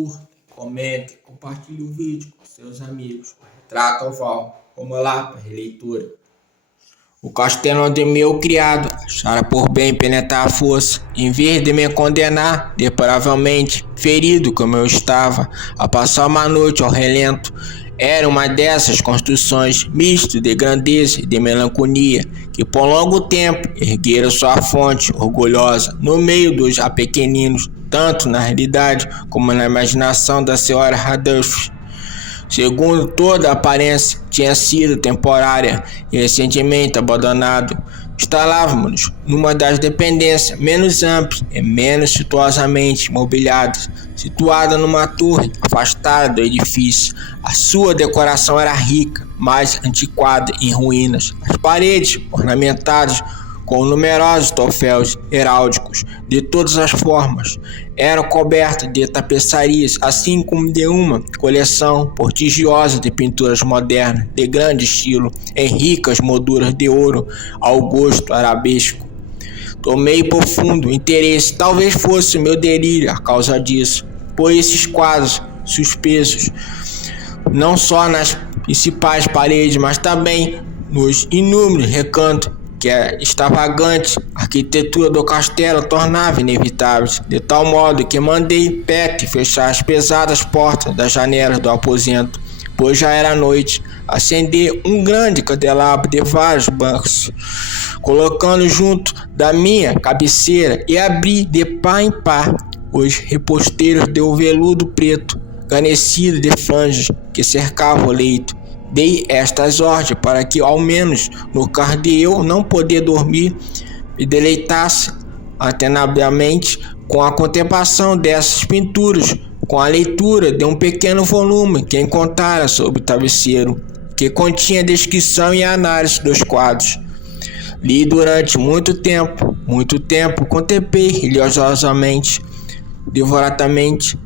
curtem, comentem, compartilhem o vídeo com seus amigos. Retrato oval, vamos lá para releitura. O castelo onde meu criado achara por bem penetrar a força, em vez de me condenar, deploravelmente ferido como eu estava, a passar uma noite ao relento, era uma dessas construções misto de grandeza e de melancolia, que por longo tempo ergueram sua fonte orgulhosa no meio dos apequeninos, tanto na realidade como na imaginação da senhora Radulf. Segundo toda a aparência, tinha sido temporária e recentemente abandonado. Instalávamos-nos numa das dependências menos amplas e menos suntuosamente mobiliadas, situada numa torre afastada do edifício. A sua decoração era rica, mas antiquada em ruínas. As paredes, ornamentadas com numerosos troféus heráldicos de todas as formas, eram cobertas de tapeçarias, assim como de uma coleção prodigiosa de pinturas modernas de grande estilo, em ricas molduras de ouro ao gosto arabesco. Tomei profundo interesse, talvez fosse meu delírio a causa disso, por esses quadros suspensos, não só nas principais paredes, mas também nos inúmeros recantos que a extravagante arquitetura do castelo tornava inevitáveis, de tal modo que mandei Peck fechar as pesadas portas das janelas do aposento, pois já era noite, acender um grande candelabro de vários bancos, colocando junto da minha cabeceira, e abri de pá em pá os reposteiros de veludo preto, garnecido de franjas que cercavam o leito. Dei estas ordens para que, ao menos no caso de eu não poder dormir, me deleitasse atenavelmente com a contemplação dessas pinturas, com a leitura de um pequeno volume que encontrara sobre o travesseiro, que continha descrição e análise dos quadros. Li durante muito tempo, contemplei religiosamente, devoradamente.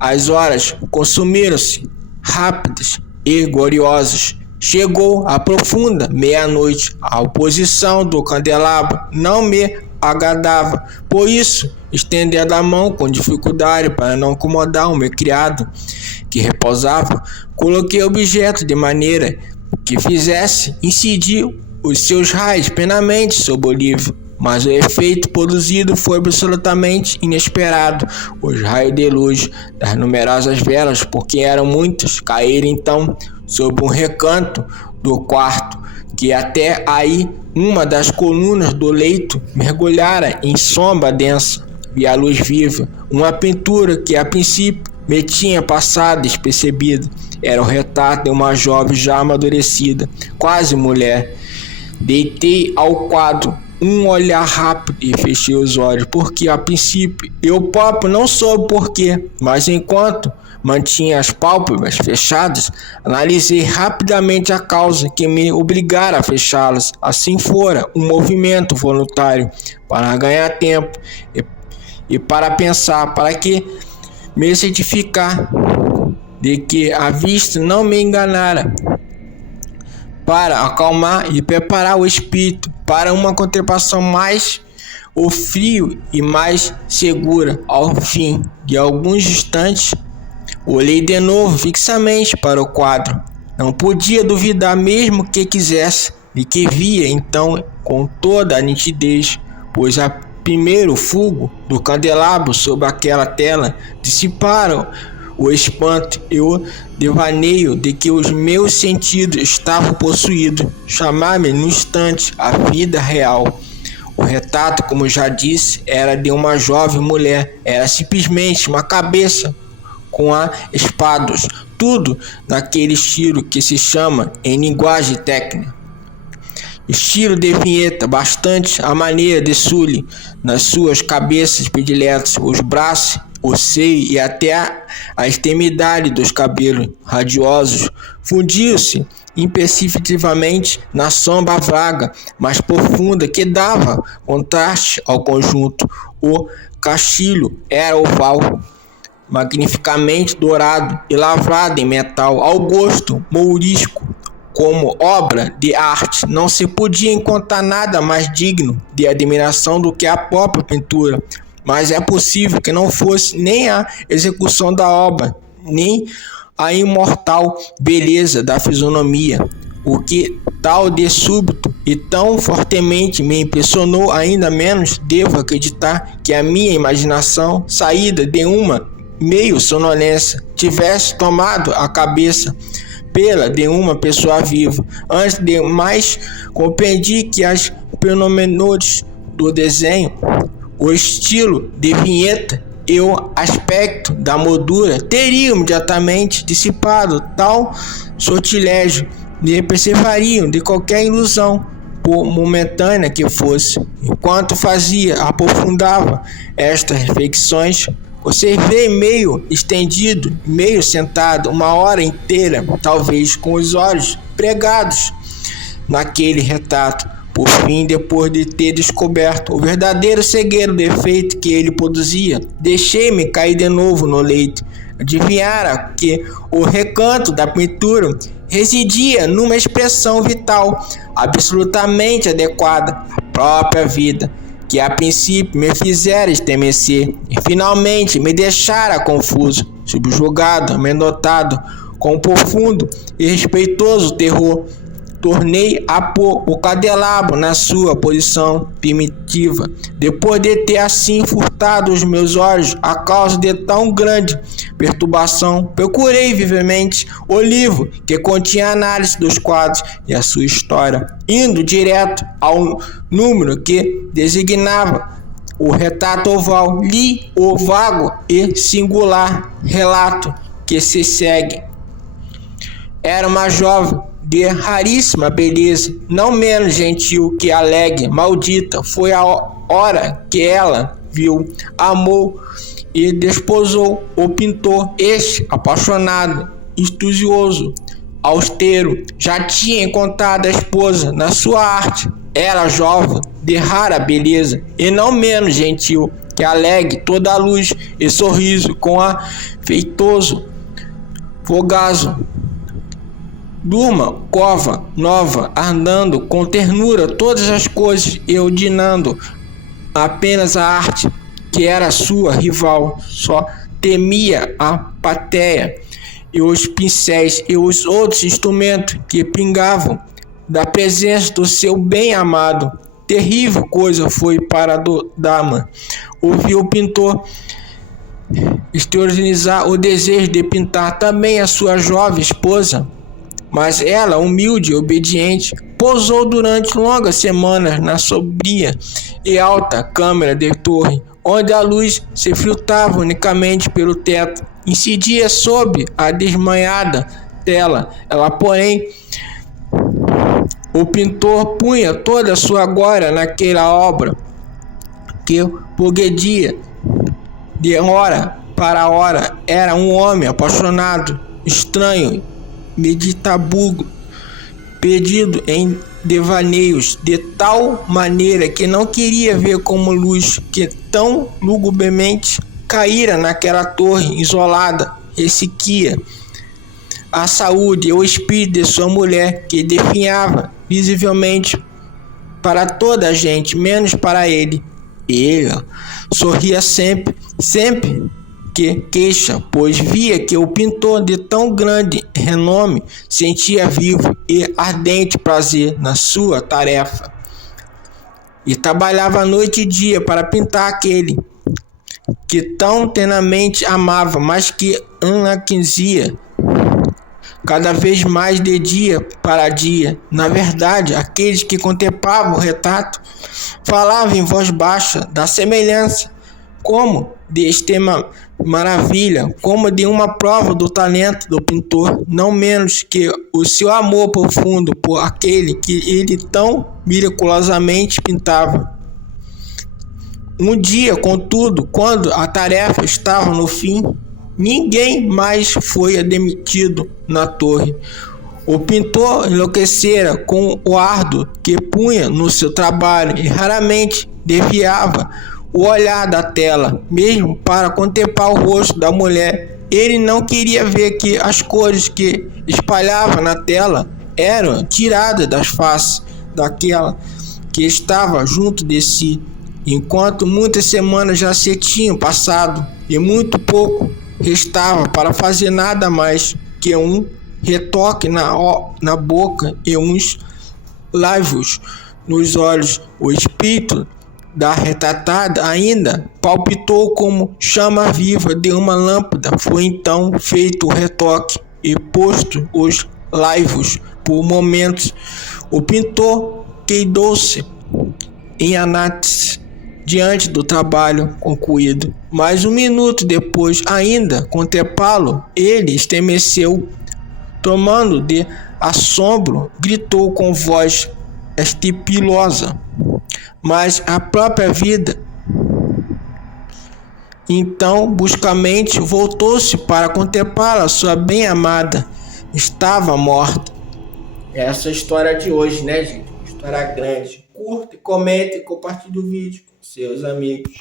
As horas consumiram-se, rápidas e gloriosas. Chegou a profunda meia-noite. A oposição do candelabro não me agradava, por isso, estendendo a mão com dificuldade para não incomodar o meu criado, que repousava, coloquei o objeto de maneira que fizesse incidir os seus raios plenamente sobre o livro. Mas o efeito produzido foi absolutamente inesperado. Os raios de luz das numerosas velas, porque eram muitas, caíram então sobre um recanto do quarto, que até aí uma das colunas do leito mergulhara em sombra densa. Vi a luz viva, uma pintura que a princípio me tinha passado despercebida. Era o retrato de uma jovem já amadurecida, quase mulher. Deitei ao quadro um olhar rápido e fechei os olhos, porque a princípio eu próprio não soube porquê, mas enquanto mantinha as pálpebras fechadas, analisei rapidamente a causa que me obrigara a fechá-las. Assim fora um movimento voluntário para ganhar tempo e para pensar, para que me certificar de que a vista não me enganara, para acalmar e preparar o espírito para uma contemplação mais frio e mais segura. Ao fim de alguns instantes, olhei de novo fixamente para o quadro. Não podia duvidar, mesmo que quisesse, de que via então com toda a nitidez, pois a primeiro fulgor do candelabro sobre aquela tela dissiparam o espanto e o devaneio de que os meus sentidos estavam possuídos. Chamar-me no instante a vida real. O retrato, como já disse, era de uma jovem mulher. Era simplesmente uma cabeça com espados, tudo naquele estilo que se chama, em linguagem técnica, estilo de vinheta, bastante à maneira de Sully, nas suas cabeças prediletas, os braços, o seio e até a extremidade dos cabelos radiosos fundiam-se imperceptivelmente na sombra vaga, mas profunda, que dava contraste ao conjunto. O cachilho era oval, magnificamente dourado e lavrado em metal, ao gosto mourisco. Como obra de arte, não se podia encontrar nada mais digno de admiração do que a própria pintura. mas é possível que não fosse nem a execução da obra, nem a imortal beleza da fisionomia, o que tal de súbito e tão fortemente me impressionou. Ainda menos devo acreditar que a minha imaginação, saída de uma meio sonolência, tivesse tomado a cabeça pela de uma pessoa viva. Antes de mais, compreendi que as pormenores do desenho, o estilo de vinheta e o aspecto da moldura teriam imediatamente dissipado tal sortilégio e preservariam de qualquer ilusão, por momentânea que fosse. Enquanto aprofundava estas reflexões, observei meio estendido, meio sentado, uma hora inteira, talvez com os olhos pregados naquele retrato. Por fim, depois de ter descoberto o verdadeiro segredo do efeito que ele produzia, deixei-me cair de novo no leito. Adivinhara que o recanto da pintura residia numa expressão vital, absolutamente adequada à própria vida, que a princípio me fizera estremecer e finalmente me deixara confuso, subjugado, amedrontado, com um profundo e respeitoso terror. Tornei a pôr o candelabro na sua posição primitiva, depois de ter assim furtado os meus olhos a causa de tão grande perturbação. Procurei vivamente o livro que continha a análise dos quadros e a sua história, indo direto ao número que designava o retrato oval. Li o vago e singular relato que se segue. Era uma jovem de raríssima beleza, não menos gentil que alegre, maldita. Foi a hora que ela viu, amou e desposou o pintor. Este, apaixonado, estudioso, austero, já tinha encontrado a esposa na sua arte. Era jovem, de rara beleza, e não menos gentil que alegre, toda a luz e sorriso, com afeitoso fogazo Duma cova nova, ardando com ternura todas as coisas e ordenando apenas a arte, que era sua rival. Só temia a plateia e os pincéis e os outros instrumentos que pingavam da presença do seu bem-amado. Terrível coisa foi para a dama ouvir o pintor exteriorizar o desejo de pintar também a sua jovem esposa. Mas ela, humilde e obediente, pousou durante longas semanas na sombria e alta câmara de torre, onde a luz se filtrava unicamente pelo teto, incidia sob a desmanhada tela. Ela, porém, o pintor punha toda a sua glória naquela obra, que progredia de hora para hora. Era um homem apaixonado, estranho, meditabundo, perdido em devaneios, de tal maneira que não queria ver como luz que tão lugubremente caíra naquela torre isolada ressequia a saúde e o espírito de sua mulher, que definhava visivelmente para toda a gente, menos para ele. E ele sorria sempre que queixa, pois via que o pintor de tão grande renome sentia vivo e ardente prazer na sua tarefa e trabalhava noite e dia para pintar aquele que tão tenamente amava, mas que enlouquecia cada vez mais de dia para dia. Na verdade, aqueles que contemplavam o retrato falavam em voz baixa da semelhança, como de extrema maravilha, como de uma prova do talento do pintor, não menos que o seu amor profundo por aquele que ele tão miraculosamente pintava. Um dia, contudo, quando a tarefa estava no fim, ninguém mais foi admitido na torre. O pintor enlouquecera com o árduo que punha no seu trabalho e raramente desviava o olhar da tela, mesmo para contemplar o rosto da mulher. Ele não queria ver que as cores que espalhava na tela eram tiradas das faces daquela que estava junto de si. Enquanto muitas semanas já se tinham passado e muito pouco restava para fazer nada mais que um retoque na boca e uns laivos nos olhos, o espírito da retratada ainda palpitou como chama viva de uma lâmpada. Foi então feito o retoque e posto os laivos por momentos. O pintor quedou-se em anátise diante do trabalho concluído. Mas um minuto depois, ainda contemplá-lo, ele estremeceu, tomando de assombro, gritou com voz estripilosa, mas a própria vida. Então, bruscamente, voltou-se para contemplá-la. Sua bem-amada estava morta. Essa é a história de hoje, né, gente? Uma história grande. Curta, comente e compartilhe o vídeo com seus amigos.